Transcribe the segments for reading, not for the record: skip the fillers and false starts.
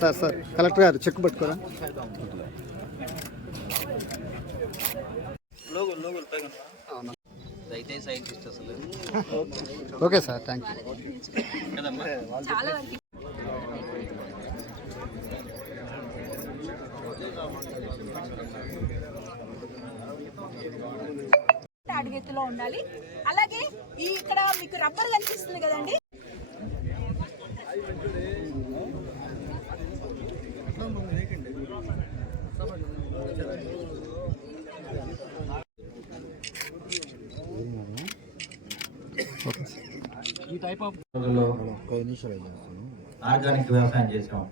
Sir sir collector గారు check పట్టుకోరా. Okay sir, thank you. అడుగెత్తులో ఉండాలి. అలాగే ఇక్కడ మీకు రబ్బర్ కనిపిస్తుంది కదండి, ఆర్గానిక్ వ్యవసాయం చేసాం.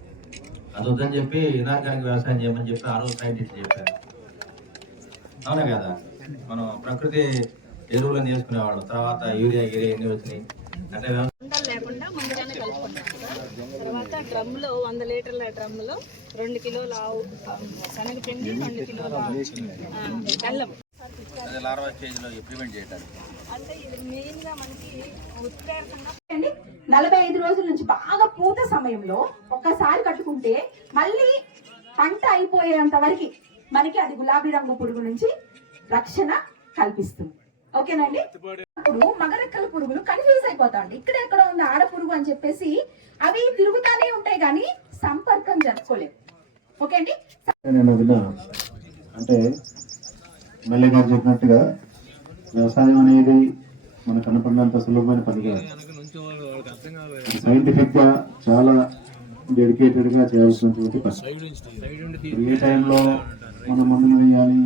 అది వద్దని చెప్పి ఇనార్గానిక్ వ్యవసాయం చేయమని చెప్పి ఆ రోజు సైంటిస్ట్ చెప్పారు. అవునా కదా? మనం ప్రకృతి ఎరువులను చేసుకునేవాళ్ళం. తర్వాత యూరియా గిరియా ఎన్ని వచ్చినాయి అంటే లేకుండా ముందుగానే కలుపుకుంటాం. తర్వాత డ్రమ్లో 100 లీటర్ల డ్రమ్లో 2 కిలోల శనగపిండి, 2 కిలోల బెల్లం లార్వా స్టేజ్లో ఇంప్లిమెంట్ చేయడానికి. అంటే ఇది మెయిన్గా మనకి ఉత్ప్రేరకంగా 45 రోజుల నుంచి బాగా పూత సమయంలో ఒక్కసారి కట్టుకుంటే మళ్ళీ పంట అయిపోయేంత వరకు మనకి అది గులాబీ రంగు పురుగు నుంచి రక్షణ కల్పిస్తుంది. ఓకేనండి. ఇప్పుడు మగరెక్కల పురుగులు కన్ఫ్యూజ్ అయిపోతా ఉంటాయి. ఇక్కడ ఎక్కడ ఉంది ఆడ పురుగు అని చెప్పేసి అవి తిరుగుతానే ఉంటాయి కానీ సంపర్కం జరుపుకోలేదు. ఓకే అండి. అంటే మళ్ళీ గారు చెప్పినట్టుగా వ్యవసాయం అనేది మనకు కనపడినంత సులభమైన పని కాదు. సైంటిఫిక్ గా చాలా డెడికేటెడ్ గా చేయాల్సినటువంటి పని. ఏ టైంలో మనం మందులు వేయాలి,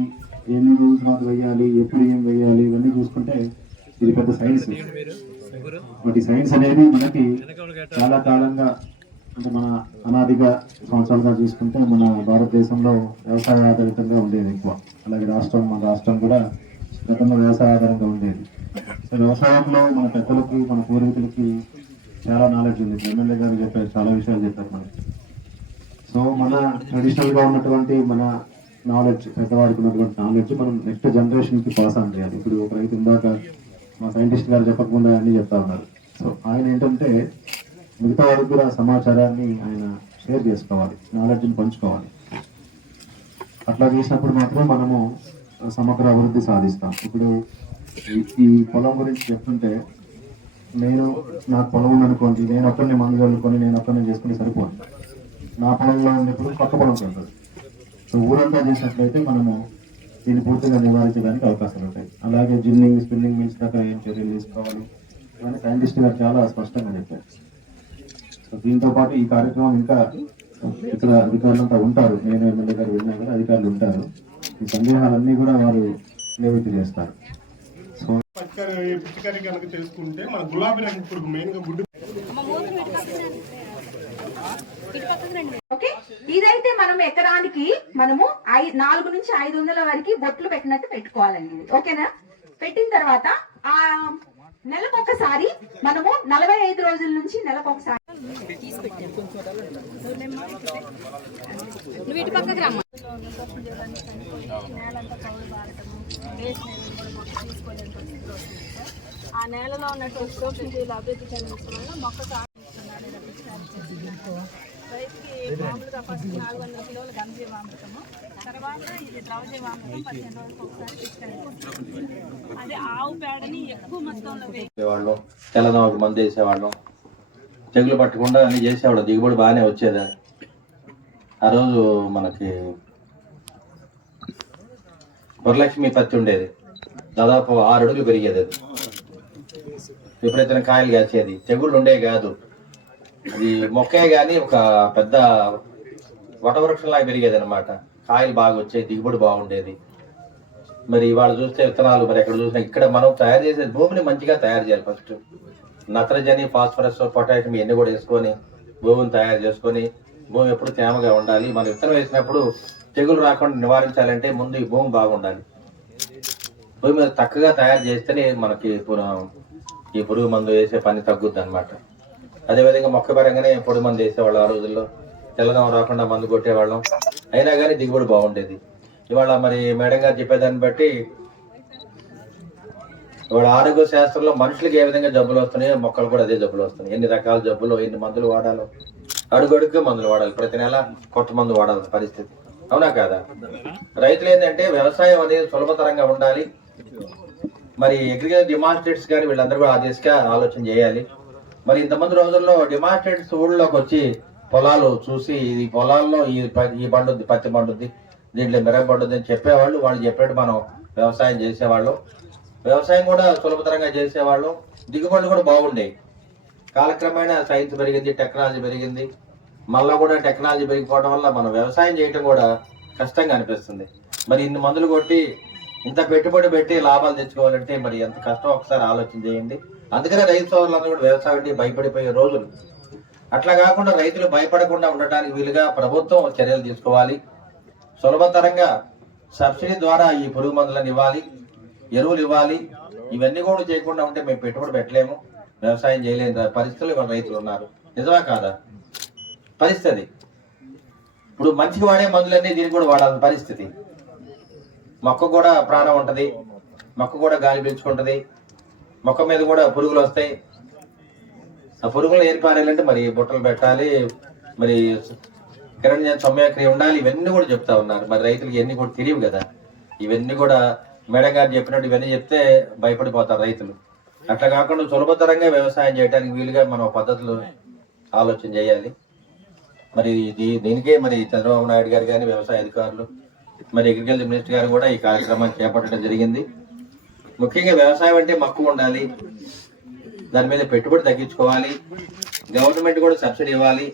ఎన్ని రోజుల తర్వాత వేయాలి, ఎప్పుడు ఏం వేయాలి, ఇవన్నీ చూసుకుంటే ఇది పెద్ద సైన్స్. బట్ ఈ సైన్స్ అనేది మనకి చాలా కాలంగా అంటే మన అనాదిగా సంవత్సరాలుగా చూసుకుంటే మన భారతదేశంలో వ్యవసాయ ఆధారితంగా ఉండేది ఎక్కువ. అలాగే మన రాష్ట్రం కూడా గతంలో వ్యవసాయ ఆధారంగా ఉండేది. సో వ్యవసాయంలో మన పెద్దలకి, మన పూర్వీకులకి చాలా నాలెడ్జ్ ఉంది. ఎమ్మెల్యే గారు చెప్పారు, చాలా విషయాలు చెప్పారు మనకి. సో మన ట్రెడిషనల్ గా ఉన్నటువంటి మన నాలెడ్జ్, పెద్దవాడికి ఉన్నటువంటి నాలెడ్జ్ మనం నెక్స్ట్ జనరేషన్ కి పాస్ ఆన్ చేయాలి. ఇప్పుడు ఒక రైతు ఇందాక మా సైంటిస్ట్ గారు చెప్పకుండా అన్ని చెప్తా ఉన్నారు. సో ఆయన ఏంటంటే మిగతా వారికి కూడా సమాచారాన్ని ఆయన షేర్ చేసుకోవాలి, నాలెడ్జ్ని పంచుకోవాలి. అట్లా చేసినప్పుడు మాత్రం మనము సమగ్ర అభివృద్ధి సాధిస్తాం. ఇప్పుడు ఈ పొలం గురించి చెప్తుంటే నాకు పొలం ఉందనుకోండి, నేను ఒక్కరిని మందు చల్లుకొని నేను ఒక్కరిని చేసుకుని సరిపోను. నా పొలంలో ఉన్నప్పుడు పక్క పొలం ఉంటుంది. సో ఊరంతా చేసినట్లయితే మనము దీన్ని పూర్తిగా నివారించడానికి అవకాశాలు ఉంటాయి. అలాగే స్పిన్నింగ్ మిల్స్ దాకా ఏం చర్యలు తీసుకోవాలి అని సైంటిస్ట్ గారు చాలా స్పష్టంగా చెప్పారు. సో దీంతో పాటు ఈ కార్యక్రమం ఇంకా ఇక్కడ అధికారులంతా ఉంటారు. నేను ఎమ్మెల్యే గారు విన్నా కదా, అధికారులు ఉంటారు. ఈ సందేహాలన్నీ కూడా వారు నివృత్తి చేస్తారు. సో పిచికారీ కనుక చేసుకుంటే మన గులాబీ రంగు పురుగు మెయిన్ గా గుడ్డు. ఓకే, ఇదైతే మనం ఎకరానికి మనము 400 నుంచి 500 వరకు బొట్లు పెట్టినట్టు పెట్టుకోవాలండి. ఓకేనా? పెట్టిన తర్వాత ఆ నెలకొకసారి మనము 45 రోజుల నుంచి నెలకొకసారి ఆ నేలలో ఉన్నటువంటి సూక్ష్మజీవులు అభివృద్ధి చెందించడం వల్ల మొక్క రైతుకి మామూలుగా ఫస్ట్ 400 కిలోల ఘనజీవామృతము, తర్వాత ఇది ద్రవజీవామృతం 15 రోజులకు ఒకసారి తీసుకెళ్ళి అదే ఆవు పేడని ఎక్కువ మొత్తంలో వేసేవాళ్ళం. తెల్లదోమకు మందు వేసేవాళ్ళం, తెగులు పట్టకుండా అన్ని చేసేవాళ్ళం. దిగుబడి బాగానే వచ్చేది. ఆ రోజు మనకి వరలక్ష్మి పత్తి ఉండేది, దాదాపు 6 అడుగులు పెరిగేది. అది విపరీతమైన కాయలు కాసేది, తెగుళ్ళు ఉండేవి కాదు. అది మొక్కే కానీ ఒక పెద్ద వటవృక్షంలాగా పెరిగేది అనమాట. కాయలు బాగా వచ్చేది, దిగుబడి బాగుండేది. మరి ఇవాళ చూస్తే విత్తనాలు మరి ఎక్కడ చూసినా ఇక్కడ మనం తయారు చేసేది భూమిని మంచిగా తయారు చేయాలి. ఫస్ట్ నత్రజని, ఫాస్ఫరస్, పొటాషియం ఇవన్నీ కూడా వేసుకొని భూమిని తయారు చేసుకొని, భూమి ఎప్పుడు తేమగా ఉండాలి. మనం విత్తనం వేసినప్పుడు తెగులు రాకుండా నివారించాలంటే ముందు ఈ భూమి బాగుండాలి. భూమి మీద చక్కగా తయారు చేస్తేనే మనకి ఈ పురుగు మందు వేసే పని తగ్గుద్ది అనమాట. అదేవిధంగా మొక్క పరంగానే పొడి మందు వేసేవాళ్ళు. ఆ రోజుల్లో తెల్లదోమ రాకుండా మందు కొట్టేవాళ్ళం. అయినా కానీ దిగుబడి బాగుండేది. ఇవాళ మరి మేడం గారు చెప్పేదాన్ని బట్టి ఇవాళ ఆరోగ్య శాస్త్రంలో మనుషులకి ఏ విధంగా జబ్బులు వస్తున్నాయో మొక్కలు కూడా అదే జబ్బులు వస్తున్నాయి. ఎన్ని రకాల జబ్బులు, ఎన్ని మందులు వాడాలో, అడుగడుగు మందులు వాడాలి, ప్రతి నెల కొత్త మందు వాడాల్సిన పరిస్థితి. అవునా కాదా? రైతులు ఏంటంటే వ్యవసాయం అనేది సులభతరంగా ఉండాలి. మరి అగ్రికల్చర్ డిమాన్స్ట్రేట్స్ కానీ వీళ్ళందరూ కూడా ఆ దిశగా ఆలోచన చేయాలి. మరి ఇంతమంది రోజుల్లో డిమాన్స్ట్రేట్స్ ఊళ్ళోకి వచ్చి పొలాలు చూసి ఈ పొలాల్లో ఈ పండుద్ది, పత్తి పండుద్ది, దీంట్లో మిరప పండుద్ది అని చెప్పేవాళ్ళు. వాళ్ళు చెప్పేట్టు మనం వ్యవసాయం చేసేవాళ్ళు. వ్యవసాయం కూడా సులభతరంగా చేసేవాళ్ళు. దిగుబడులు కూడా బాగుండేవి. కాలక్రమేణా సైన్స్ పెరిగింది, టెక్నాలజీ పెరిగింది. మళ్ళా కూడా టెక్నాలజీ పెరిగిపోవడం వల్ల మనం వ్యవసాయం చేయటం కూడా కష్టంగా అనిపిస్తుంది. మరి ఇన్ని మందులు కొట్టి ఇంత పెట్టుబడి పెట్టి లాభాలు తెచ్చుకోవాలంటే మరి ఎంత కష్టం ఒకసారి ఆలోచన చేయండి. అందుకనే రైతు సోదరులందరూ కూడా వ్యవసాయం అంటే భయపడిపోయే రోజులు. అట్లా కాకుండా రైతులు భయపడకుండా ఉండటానికి వీలుగా ప్రభుత్వం చర్యలు తీసుకోవాలి. సులభతరంగా సబ్సిడీ ద్వారా ఈ పురుగు మందులను ఇవ్వాలి, ఎరువులు ఇవ్వాలి. ఇవన్నీ కూడా చేయకుండా ఉంటే మేము పెట్టుబడి పెట్టలేము, వ్యవసాయం చేయలేని పరిస్థితులు ఇవాళ రైతులు ఉన్నారు. నిజమా కాదా? పరిస్థితి ఇప్పుడు మంచిగా వాడే మందులన్నీ దీనికి కూడా వాడాల్సిన పరిస్థితి. మొక్క కూడా ప్రాణం ఉంటుంది, మొక్క కూడా గాలి పీల్చుకుంటుంది, మొక్క మీద కూడా పురుగులు వస్తాయి. ఆ పురుగులు ఏర్పారాలంటే మరి బుట్టలు పెట్టాలి, మరి కిరణ్య సౌమ్యక్రియ ఉండాలి. ఇవన్నీ కూడా చెప్తా ఉన్నారు. మరి రైతులకి ఇవన్నీ కూడా తెలియవు కదా. ఇవన్నీ కూడా మేడం గారు చెప్పినట్టు ఇవన్నీ చెప్తే భయపడిపోతారు రైతులు. అట్లా కాకుండా సులభతరంగా వ్యవసాయం చేయడానికి వీలుగా మనం పద్ధతులు ఆలోచన చేయాలి. మరి దీనికే మరి చంద్రబాబు నాయుడు గారు కానీ, వ్యవసాయ అధికారులు, మరి అగ్రికల్చర్ మినిస్టర్ గారు కూడా ఈ కార్యక్రమాన్ని చేపట్టడం జరిగింది. ముఖ్యంగా వ్యవసాయం అంటే మక్కువ ఉండాలి, దాని మీద పెట్టుబడి తగ్గించుకోవాలి, గవర్నమెంట్ కూడా సబ్సిడీ ఇవ్వాలి.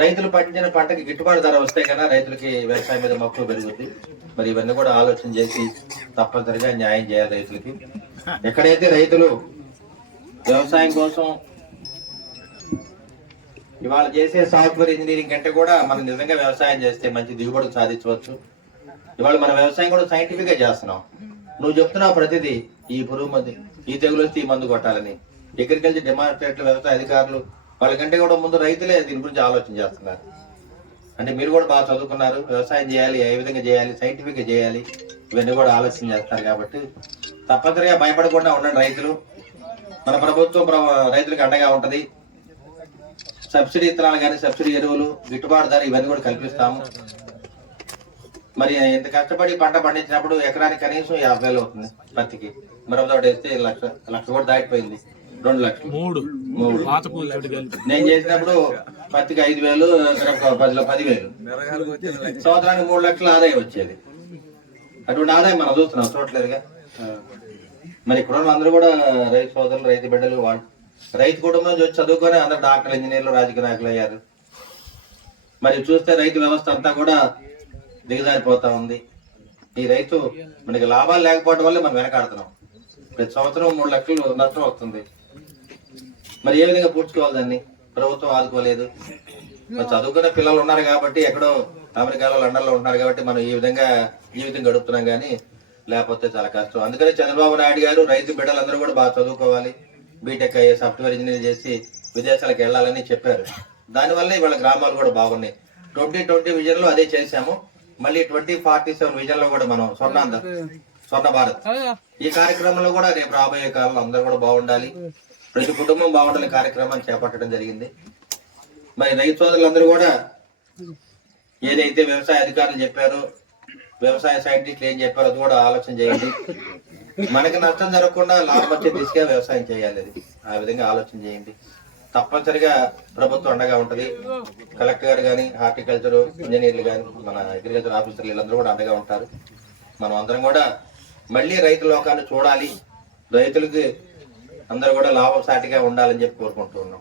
రైతులు పండించిన పంటకి గిట్టుబాటు ధర వస్తే కదా రైతులకి వ్యవసాయం మీద మక్కువ పెరుగుద్ది. మరి ఇవన్నీ కూడా ఆలోచన చేసి తప్పనిసరిగా న్యాయం చేయాలి రైతులకి. ఎక్కడైతే రైతులు వ్యవసాయం కోసం ఇవాళ చేసే సాఫ్ట్వేర్ ఇంజనీరింగ్ కంటే కూడా మనం నిజంగా వ్యవసాయం చేస్తే మంచి దిగుబడులు సాధించవచ్చు. ఇవాళ మన వ్యవసాయం కూడా సైంటిఫిక్ గా చేస్తున్నాం. నువ్వు చెప్తున్నావు ప్రతిదీ ఈ పురుగు మందు, ఈ తెగులు వస్తే ఈ మందు కొట్టాలని. అగ్రికల్చర్ డిమాన్స్ట్రేట్లు, వ్యవసాయ అధికారులు వాళ్ళకంటే కూడా ముందు రైతులే దీని గురించి ఆలోచన చేస్తున్నారు. అంటే మీరు కూడా బాగా చదువుకున్నారు, వ్యవసాయం చేయాలి, ఏ విధంగా చేయాలి, సైంటిఫిక్ గా చేయాలి, ఇవన్నీ కూడా ఆలోచన చేస్తారు. కాబట్టి తప్పనిసరిగా భయపడకుండా ఉండండి రైతులు. మన ప్రభుత్వం రైతులకు అండగా ఉంటది. సబ్సిడీ ఇత్తనాలు కానీ, సబ్సిడీ ఎరువులు, గిట్టుబాటు ధర ఇవన్నీ కూడా కల్పిస్తాము. మరి ఇంత కష్టపడి పంట పండించినప్పుడు ఎకరానికి కనీసం 50,000 అవుతుంది పత్తికి. మిరపతోట వేస్తే లక్ష కూడా దాటిపోయింది, 2 లక్షలు. 3 నేను చేసినప్పుడు పత్తికి 5,000, మిరప 10,000. సంవత్సరానికి 3 లక్షల ఆదాయం వచ్చేది. అటువంటి ఆదాయం మనం చూస్తున్నాం, చూడలేదుగా. మరి ఇక్కడ అందరూ కూడా రైతు సోదరులు, రైతు బిడ్డలు, వాళ్ళు రైతు కుటుంబం నుంచి వచ్చి చదువుకొని అందరు డాక్టర్లు, ఇంజనీర్లు, రాజకీయ నాయకులు అయ్యారు. మరి చూస్తే రైతు వ్యవస్థ అంతా కూడా దిగజారిపోతా ఉంది. ఈ రైతు మనకి లాభాలు లేకపోవడం వల్ల మనం వెనకాడుతున్నాం. ప్రతి సంవత్సరం 3 లక్షలు నష్టం వస్తుంది. మరి ఏ విధంగా పూడ్చుకోవాలి దాన్ని? ప్రభుత్వం ఆదుకోలేదు. మరి చదువుకునే పిల్లలు ఉన్నారు కాబట్టి, ఎక్కడో అమెరికాలో, లండన్లో ఉంటున్నారు కాబట్టి మనం ఈ విధంగా జీవితం గడుపుతున్నాం. కానీ లేకపోతే చాలా కష్టం. అందుకని చంద్రబాబు నాయుడు గారు రైతు బిడ్డలందరూ కూడా బాగా చదువుకోవాలి, బీటెక్ అయ్యే, సాఫ్ట్వేర్ ఇంజనీర్ చేసి విదేశాలకు వెళ్ళాలని చెప్పారు. దానివల్ల ఇవాళ గ్రామాలు కూడా బాగున్నాయి. 2020 విజన్ లో అదే చేశాము. మళ్ళీ 2047 విజన్ లో కూడా మనం స్వర్ణ భారత్ ఈ కార్యక్రమంలో కూడా రేపు రాబోయే కాలంలో అందరూ కూడా బాగుండాలి, ప్రతి కుటుంబం బాగుండాలి కార్యక్రమాన్ని చేపట్టడం జరిగింది. మరి రైతు సోదరులందరూ కూడా ఏదైతే వ్యవసాయ అధికారులు చెప్పారో, వ్యవసాయ సైంటిస్టులు ఏం చెప్పారో అది కూడా ఆలోచన చేయండి. మనకి నష్టం జరగకుండా లాభం వచ్చే దిశగా వ్యవసాయం చేయాలి. అది ఆ విధంగా ఆలోచన చేయండి. తప్పనిసరిగా ప్రభుత్వం అండగా ఉంటది. కలెక్టర్ గారు కానీ, హార్టికల్చర్ ఇంజనీర్లు కానీ, మన అగ్రికల్చర్ ఆఫీసర్లు వీళ్ళందరూ కూడా అండగా ఉంటారు. మనం అందరం కూడా మళ్ళీ రైతు లోకాన్ని చూడాలి, రైతులకి అందరూ కూడా లాభసాటిగా ఉండాలని చెప్పి కోరుకుంటూ ఉన్నాం.